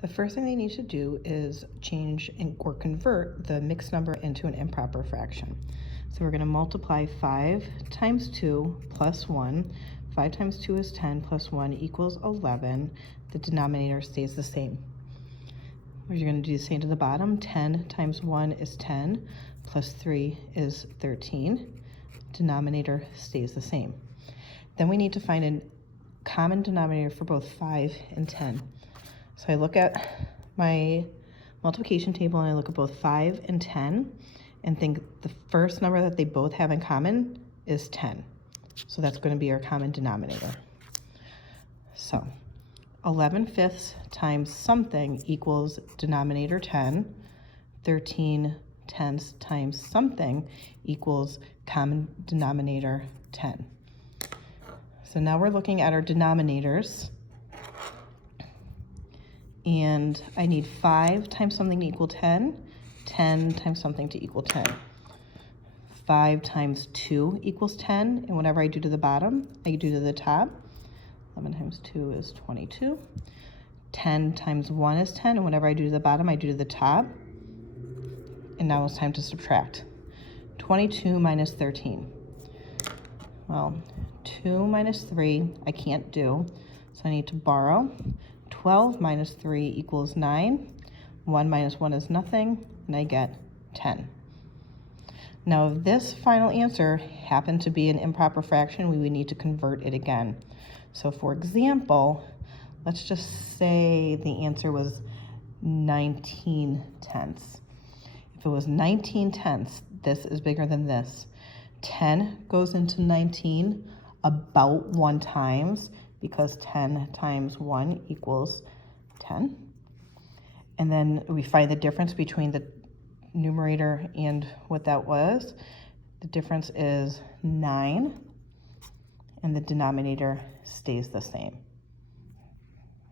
The first thing they need to do is change or convert the mixed number into an improper fraction. So we're going to multiply 5 times 2 plus 1. 5 times 2 is 10 plus 1 equals 11. The denominator stays the same. You're going to do the same to the bottom. 10 times 1 is 10 plus 3 is 13. Denominator stays the same. Then we need to find a common denominator for both 5 and 10. So I look at my multiplication table and I look at both 5 and 10 and think the first number that they both have in common is 10. So that's going to be our common denominator. So 11/5 times something equals denominator 10. 13/10 times something equals common denominator 10. So now we're looking at our denominators. And I need 5 times something to equal 10, 10 times something to equal 10. 5 times 2 equals 10, and whatever I do to the bottom, I do to the top. 11 times 2 is 22. 10 times 1 is 10, and whatever I do to the bottom, I do to the top. And now it's time to subtract. 22 minus 13. Well, 2 minus 3 I can't do, so I need to borrow. 12 minus 3 equals 9. 1 minus 1 is nothing, and I get 10. Now, if this final answer happened to be an improper fraction, we would need to convert it again. So for example, let's just say the answer was 19/10. If it was 19/10, this is bigger than this. 10 goes into 19 about 1 times, because 10 times 1 equals 10. And then we find the difference between the numerator and what that was. The difference is 9, and the denominator stays the same.